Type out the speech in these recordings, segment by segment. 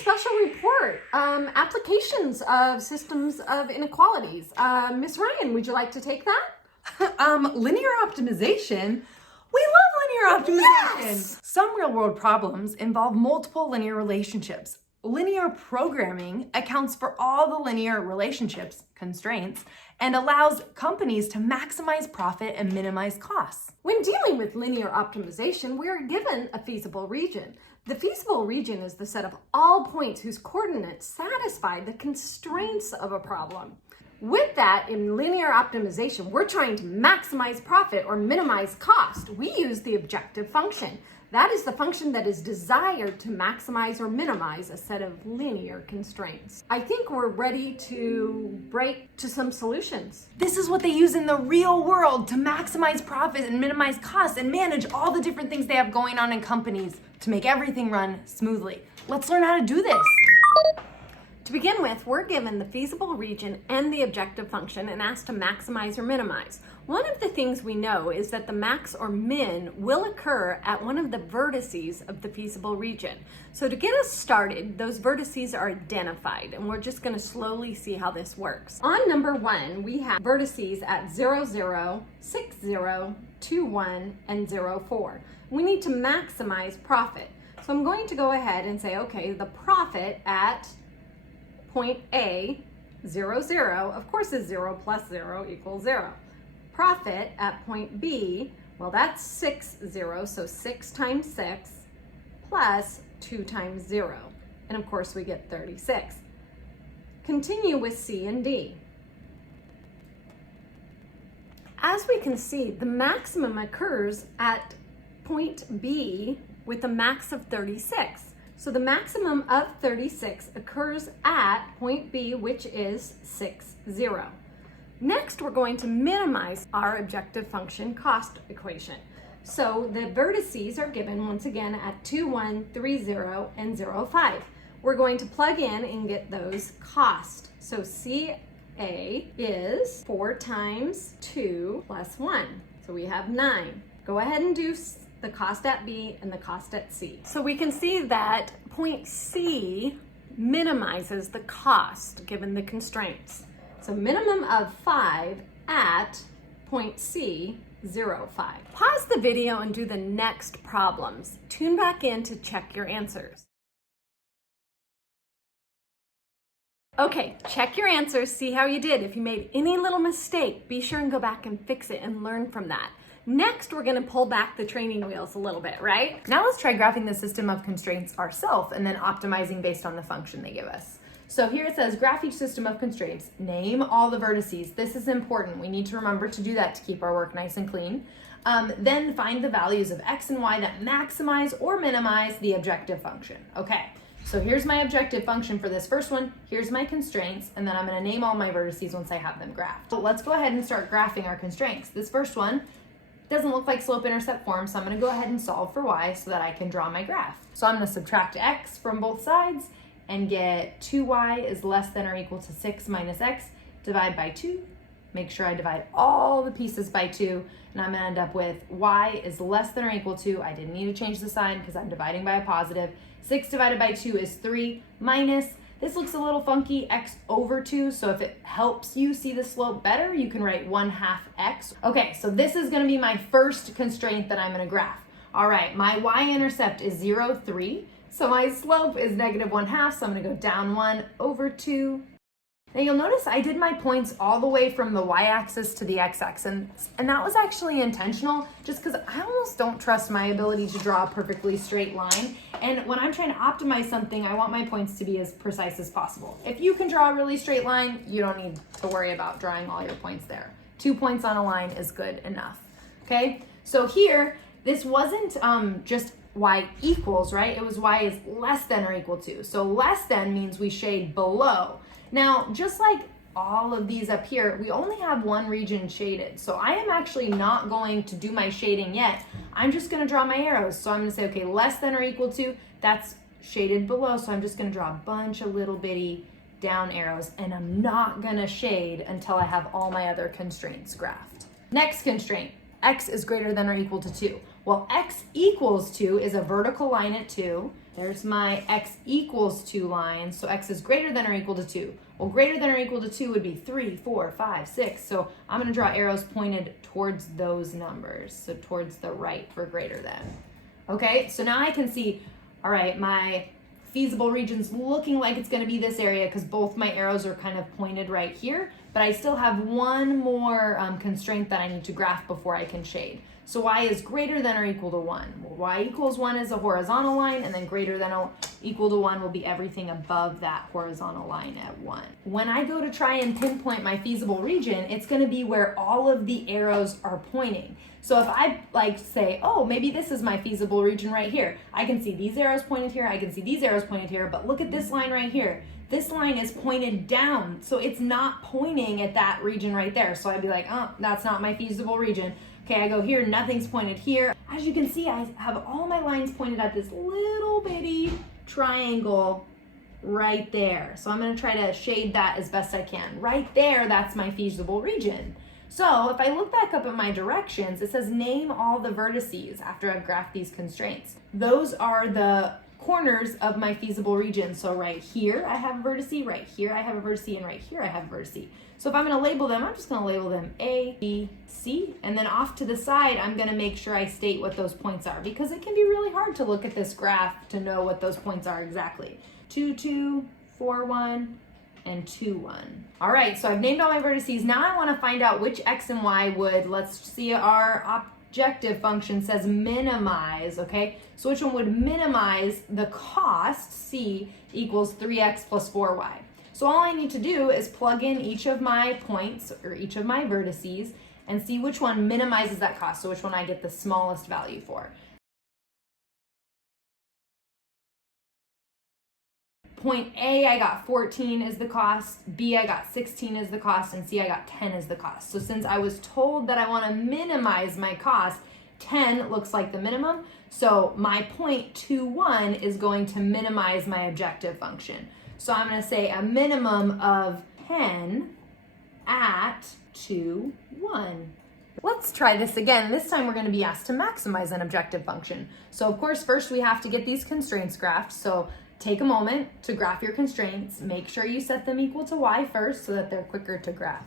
special report, applications of systems of inequalities. Miss Ryan, would you like to take that? Linear optimization? We love linear optimization. Yes! Some real world problems involve multiple linear relationships. Linear programming accounts for all the linear relationships, constraints, and allows companies to maximize profit and minimize costs. When dealing with linear optimization, we are given a feasible region. The feasible region is the set of all points whose coordinates satisfy the constraints of a problem. With that, in linear optimization, we're trying to maximize profit or minimize cost. We use the objective function. That is the function that is desired to maximize or minimize a set of linear constraints. I think we're ready to break to some solutions. This is what they use in the real world to maximize profit and minimize costs and manage all the different things they have going on in companies to make everything run smoothly. Let's learn how to do this. To begin with, we're given the feasible region and the objective function and asked to maximize or minimize. One of the things we know is that the max or min will occur at one of the vertices of the feasible region. So to get us started, those vertices are identified, and we're just going to slowly see how this works. On number 1, we have vertices at 0, 0, 6, 0, 2, 1, and 0, 4. We need to maximize profit. So I'm going to go ahead and say, okay, the profit at point A, 0, 0, of course is 0 plus 0 equals 0. Profit at point B, well, that's 6, 0, so 6 times 6 plus 2 times 0. And of course we get 36. Continue with C and D. As we can see, the maximum occurs at point B with a max of 36. So the maximum of 36 occurs at point B, which is 6, 0. Next, we're going to minimize our objective function cost equation. So the vertices are given once again at 2, 1, 3, 0, and 0, 5. We're going to plug in and get those cost. So CA is 4 times 2 plus 1. So we have 9. Go ahead and do the cost at B and the cost at C. So we can see that point C minimizes the cost given the constraints. So minimum of 5 at point C, 0, 5. Pause the video and do the next problems. Tune back in to check your answers. Okay, check your answers, see how you did. If you made any little mistake, be sure and go back and fix it and learn from that. Next, we're going to pull back the training wheels a little bit, right? Now let's try graphing the system of constraints ourselves and then optimizing based on the function they give us. So here it says, graph each system of constraints, name all the vertices. This is important. We need to remember to do that to keep our work nice and clean. Then find the values of x and y that maximize or minimize the objective function. Okay, so here's my objective function for this first one. Here's my constraints, and then I'm going to name all my vertices once I have them graphed. So let's go ahead and start graphing our constraints. This first one doesn't look like slope-intercept form, so I'm going to go ahead and solve for y so that I can draw my graph. So I'm going to subtract x from both sides and get 2y is less than or equal to 6 minus x, divide by 2. Make sure I divide all the pieces by 2, and I'm going to end up with y is less than or equal to, I didn't need to change the sign because I'm dividing by a positive, 6 divided by 2 is 3 minus, this looks a little funky, x over 2, so if it helps you see the slope better, you can write 1/2 x. Okay, so this is going to be my first constraint that I'm going to graph. All right, my y-intercept is 0, 3, so my slope is -1/2, so I'm going to go down 1 over 2. Now you'll notice I did my points all the way from the y-axis to the x-axis, and that was actually intentional just because I almost don't trust my ability to draw a perfectly straight line. And when I'm trying to optimize something, I want my points to be as precise as possible. If you can draw a really straight line, you don't need to worry about drawing all your points there. 2 points on a line is good enough. Okay, so here, this wasn't just y equals, right? It was y is less than or equal to. So less than means we shade below. Now, just like all of these up here, we only have one region shaded. So I am actually not going to do my shading yet. I'm just going to draw my arrows. So I'm going to say, okay, less than or equal to, that's shaded below. So I'm just going to draw a bunch of little bitty down arrows, and I'm not going to shade until I have all my other constraints graphed. Next constraint, x is greater than or equal to 2. Well, x equals 2 is a vertical line at 2. There's my x equals 2 line, so x is greater than or equal to 2. Well, greater than or equal to 2 would be 3, 4, 5, 6. So I'm going to draw arrows pointed towards those numbers, so towards the right for greater than. Okay, so now I can see, all right, my feasible region's looking like it's going to be this area because both my arrows are kind of pointed right here, but I still have one more constraint that I need to graph before I can shade. So y is greater than or equal to 1. Well, y equals 1 is a horizontal line, and then greater than or equal to 1 will be everything above that horizontal line at 1. When I go to try and pinpoint my feasible region, it's going to be where all of the arrows are pointing. So if I say, oh, maybe this is my feasible region right here. I can see these arrows pointed here, I can see these arrows pointed here, but look at this line right here. This line is pointed down, so it's not pointing at that region right there. So I'd be like, oh, that's not my feasible region. Okay, I go here, nothing's pointed here. As you can see, I have all my lines pointed at this little bitty triangle right there. So I'm gonna try to shade that as best I can. Right there, that's my feasible region. So if I look back up at my directions, it says name all the vertices after I've graphed these constraints. Those are the corners of my feasible region. So right here I have a vertice, right here I have a vertice, and right here I have a vertice. So if I'm going to label them, I'm just going to label them A, B, C, and then off to the side I'm going to make sure I state what those points are, because it can be really hard to look at this graph to know what those points are exactly. 2, 2, 4, 1, and 2, 1. All right, so I've named all my vertices. Now I want to find out which x and y would, let's see, our objective function says minimize, okay? So which one would minimize the cost, C, equals 3x plus 4y. So all I need to do is plug in each of my points or each of my vertices and see which one minimizes that cost, so which one I get the smallest value for. Point A, I got 14 is the cost, B, I got 16 is the cost, and C, I got 10 is the cost. So since I was told that I want to minimize my cost, 10 looks like the minimum, so my point 2, 1 is going to minimize my objective function. So I'm going to say a minimum of 10 at 2, 1. Let's try this again. This time we're going to be asked to maximize an objective function. So of course, first we have to get these constraints graphed. So take a moment to graph your constraints. Make sure you set them equal to y first so that they're quicker to graph.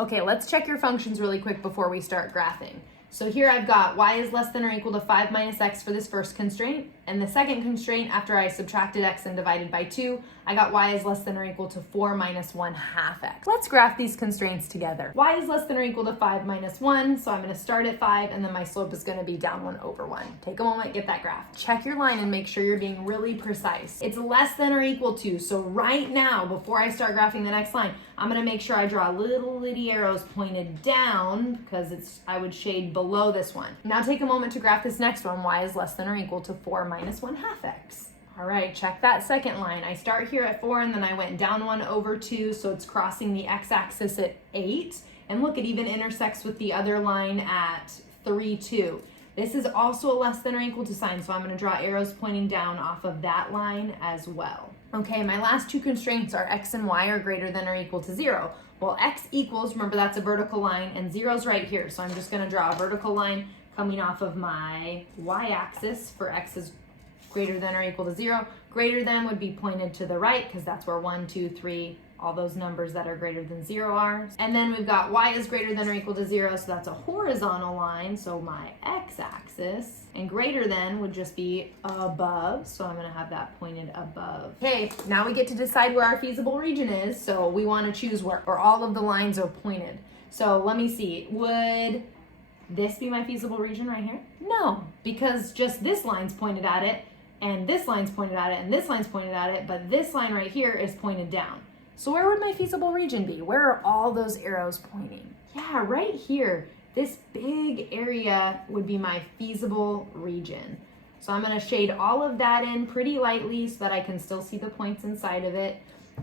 Okay, let's check your functions really quick before we start graphing. So here I've got y is less than or equal to 5 minus x for this first constraint. And the second constraint, after I subtracted x and divided by 2, I got y is less than or equal to 4 minus 1/2 x. Let's graph these constraints together. Y is less than or equal to 5 minus 1, so I'm going to start at 5, and then my slope is going to be down 1 over 1. Take a moment, get that graph. Check your line and make sure you're being really precise. It's less than or equal to, so right now, before I start graphing the next line, I'm going to make sure I draw little bitty arrows pointed down, because I would shade below this one. Now take a moment to graph this next one. Y is less than or equal to 4 minus 1/2 x. All right, check that second line. I start here at 4 and then I went down 1 over 2, so it's crossing the x-axis at 8. And look, it even intersects with the other line at 3, 2. This is also a less than or equal to sign, so I'm going to draw arrows pointing down off of that line as well. Okay, my last two constraints are x and y are greater than or equal to 0. Well, x equals, remember that's a vertical line, and 0's right here, so I'm just going to draw a vertical line coming off of my y-axis for x is greater than or equal to 0. Greater than would be pointed to the right because that's where 1, 2, 3, all those numbers that are greater than 0 are. And then we've got y is greater than or equal to 0, so that's a horizontal line, so my x-axis. And greater than would just be above, so I'm going to have that pointed above. Okay, now we get to decide where our feasible region is, so we want to choose where all of the lines are pointed. So let me see, would this be my feasible region right here? No, because just this line's pointed at it, and this line's pointed at it, and this line's pointed at it, but this line right here is pointed down. So where would my feasible region be? Where are all those arrows pointing? Yeah, right here. This big area would be my feasible region. So I'm going to shade all of that in pretty lightly so that I can still see the points inside of it.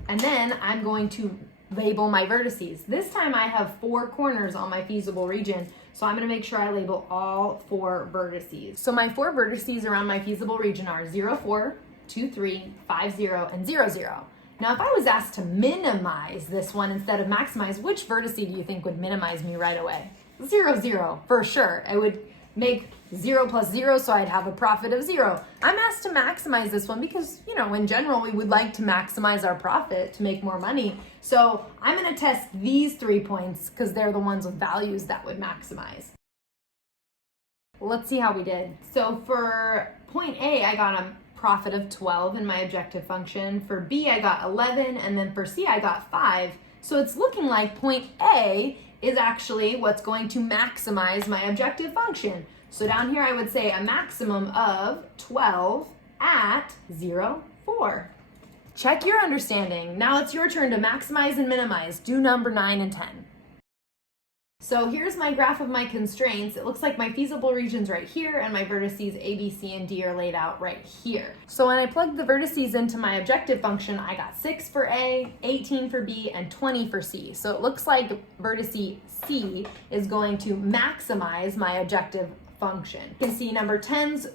And then I'm going to label my vertices. This time I have 4 corners on my feasible region, so I'm going to make sure I label all 4 vertices. So my 4 vertices around my feasible region are 0, 4, 2, 3, 5, 0, and 0, 0. Now if I was asked to minimize this one instead of maximize, which vertice do you think would minimize me right away? 0, 0, for sure. It would make 0 plus 0, so I'd have a profit of 0. I'm asked to maximize this one because, in general, we would like to maximize our profit to make more money. So I'm going to test these 3 points because they're the ones with values that would maximize. Let's see how we did. So for point A, I got a profit of 12 in my objective function. For B, I got 11, and then for C, I got 5. So it's looking like point A is actually what's going to maximize my objective function. So down here I would say a maximum of 12 at 0, 4. Check your understanding. Now it's your turn to maximize and minimize. Do number 9 and 10. So here's my graph of my constraints. It looks like my feasible region's right here and my vertices A, B, C, and D are laid out right here. So when I plugged the vertices into my objective function, I got 6 for A, 18 for B, and 20 for C. So it looks like vertice C is going to maximize my objective function. You can see number 10's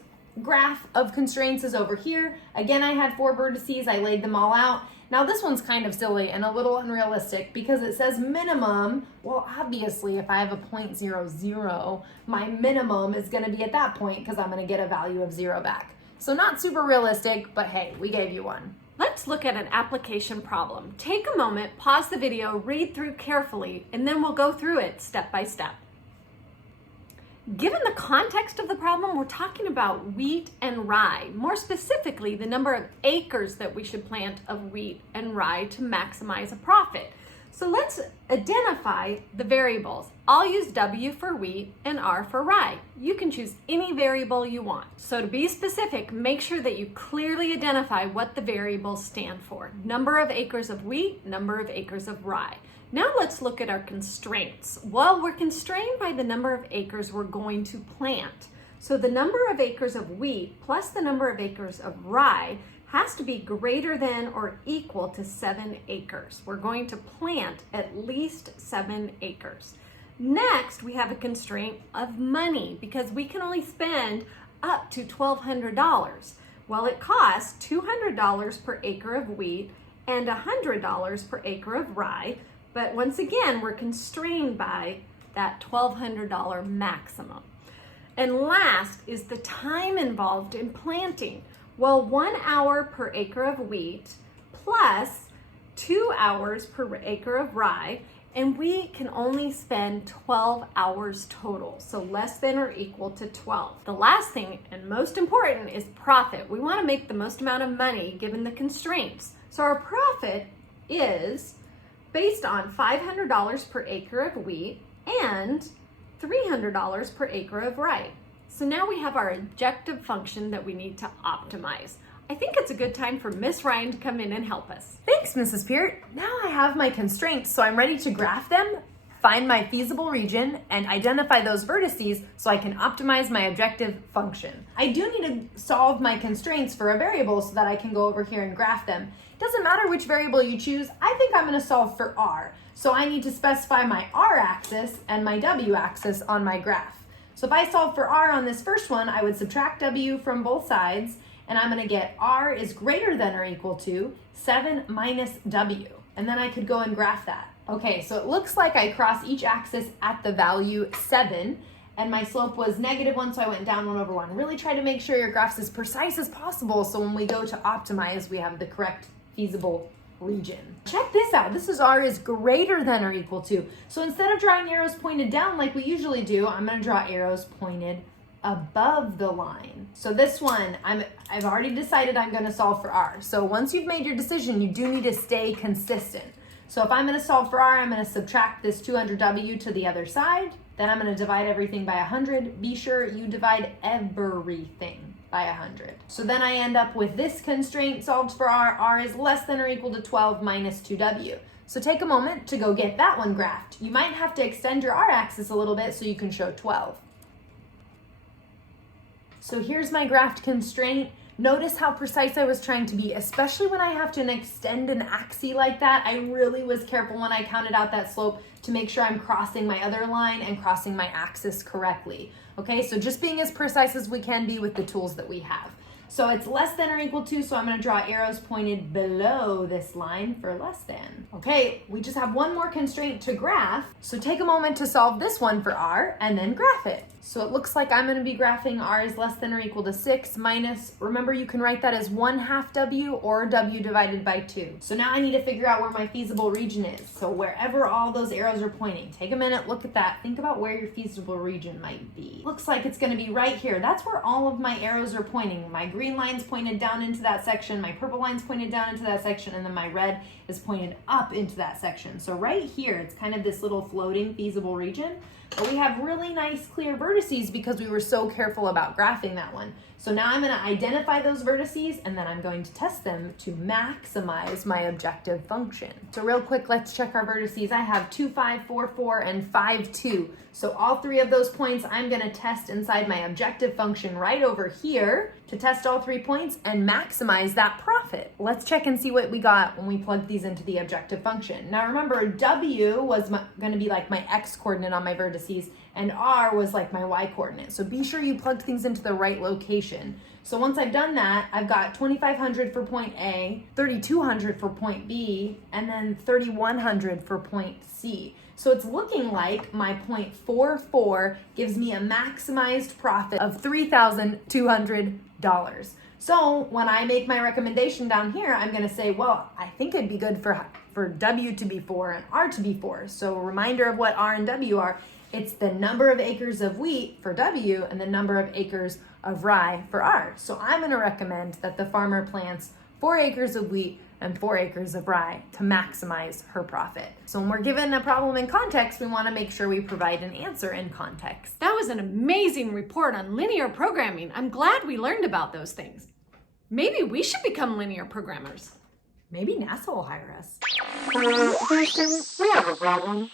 graph of constraints is over here. Again, I had 4 vertices. I laid them all out. Now this one's kind of silly and a little unrealistic because it says minimum. Well, obviously if I have a 0.00, my minimum is going to be at that point because I'm going to get a value of 0 back. So not super realistic, but hey, we gave you one. Let's look at an application problem. Take a moment, pause the video, read through carefully, and then we'll go through it step by step. Given the context of the problem, we're talking about wheat and rye. More specifically, the number of acres that we should plant of wheat and rye to maximize a profit. So let's identify the variables. I'll use W for wheat and R for rye. You can choose any variable you want. So to be specific, make sure that you clearly identify what the variables stand for. Number of acres of wheat, number of acres of rye. Now let's look at our constraints. Well, we're constrained by the number of acres we're going to plant. So the number of acres of wheat plus the number of acres of rye has to be greater than or equal to 7 acres. We're going to plant at least 7 acres. Next, we have a constraint of money because we can only spend up to $1,200. Well, it costs $200 per acre of wheat and $100 per acre of rye. But once again, we're constrained by that $1,200 maximum. And last is the time involved in planting. Well, 1 hour per acre of wheat plus 2 hours per acre of rye, and we can only spend 12 hours total, so less than or equal to 12. The last thing and most important is profit. We want to make the most amount of money given the constraints. So our profit is based on $500 per acre of wheat and $300 per acre of rye. So now we have our objective function that we need to optimize. I think it's a good time for Miss Ryan to come in and help us. Thanks, Mrs. Peart. Now I have my constraints, so I'm ready to graph them, find my feasible region, and identify those vertices so I can optimize my objective function. I do need to solve my constraints for a variable so that I can go over here and graph them. Doesn't matter which variable you choose, I think I'm going to solve for R. So I need to specify my R axis and my W axis on my graph. So if I solve for R on this first one, I would subtract W from both sides, and I'm going to get R is greater than or equal to 7 minus W. And then I could go and graph that. Okay, so it looks like I cross each axis at the value 7, and my slope was -1, so I went down 1/1. Really try to make sure your graph's as precise as possible so when we go to optimize, we have the correct feasible region. Check this out. This is R is greater than or equal to. So instead of drawing arrows pointed down like we usually do, I'm going to draw arrows pointed above the line. So this one, I've already decided I'm going to solve for R. So once you've made your decision, you do need to stay consistent. So if I'm going to solve for R, I'm going to subtract this 200W to the other side. Then I'm going to divide everything by 100. Be sure you divide everything by 100. So then I end up with this constraint solved for R. R is less than or equal to 12 minus 2W. So take a moment to go get that one graphed. You might have to extend your R axis a little bit so you can show 12. So here's my graphed constraint. Notice how precise I was trying to be, especially when I have to extend an axis like that. I really was careful when I counted out that slope to make sure I'm crossing my other line and crossing my axis correctly. Okay, so just being as precise as we can be with the tools that we have. So it's less than or equal to, so I'm going to draw arrows pointed below this line for less than. Okay, we just have one more constraint to graph, so take a moment to solve this one for R and then graph it. So it looks like I'm going to be graphing R is less than or equal to 6 minus, remember you can write that as 1/2 W or W divided by 2. So now I need to figure out where my feasible region is. So wherever all those arrows are pointing, take a minute, look at that, think about where your feasible region might be. Looks like it's going to be right here. That's where all of my arrows are pointing. My green line's pointed down into that section, my purple line's pointed down into that section, and then my red is pointed up into that section. So right here, it's kind of this little floating feasible region. But we have really nice clear vertices because we were so careful about graphing that one. So now I'm going to identify those vertices and then I'm going to test them to maximize my objective function. So real quick, let's check our vertices. I have 2, 5, 4, 4, and 5, 2. So all 3 of those points I'm going to test inside my objective function right over here to test all 3 points and maximize that profit. Let's check and see what we got when we plug these into the objective function. Now remember, W was going to be like my X coordinate on my vertices, and R was like my Y coordinate. So be sure you plug things into the right location. So once I've done that, I've got 2,500 for point A, 3,200 for point B, and then 3,100 for point C. So it's looking like my 0.44 gives me a maximized profit of $3,200. So when I make my recommendation down here, I'm going to say, well, I think it'd be good for W to be 4 and R to be 4. So a reminder of what R and W are. It's the number of acres of wheat for W and the number of acres of rye for R. So I'm going to recommend that the farmer plants 4 acres of wheat and 4 acres of rye to maximize her profit. So when we're given a problem in context, we want to make sure we provide an answer in context. That was an amazing report on linear programming. I'm glad we learned about those things. Maybe we should become linear programmers. Maybe NASA will hire us. We have a problem.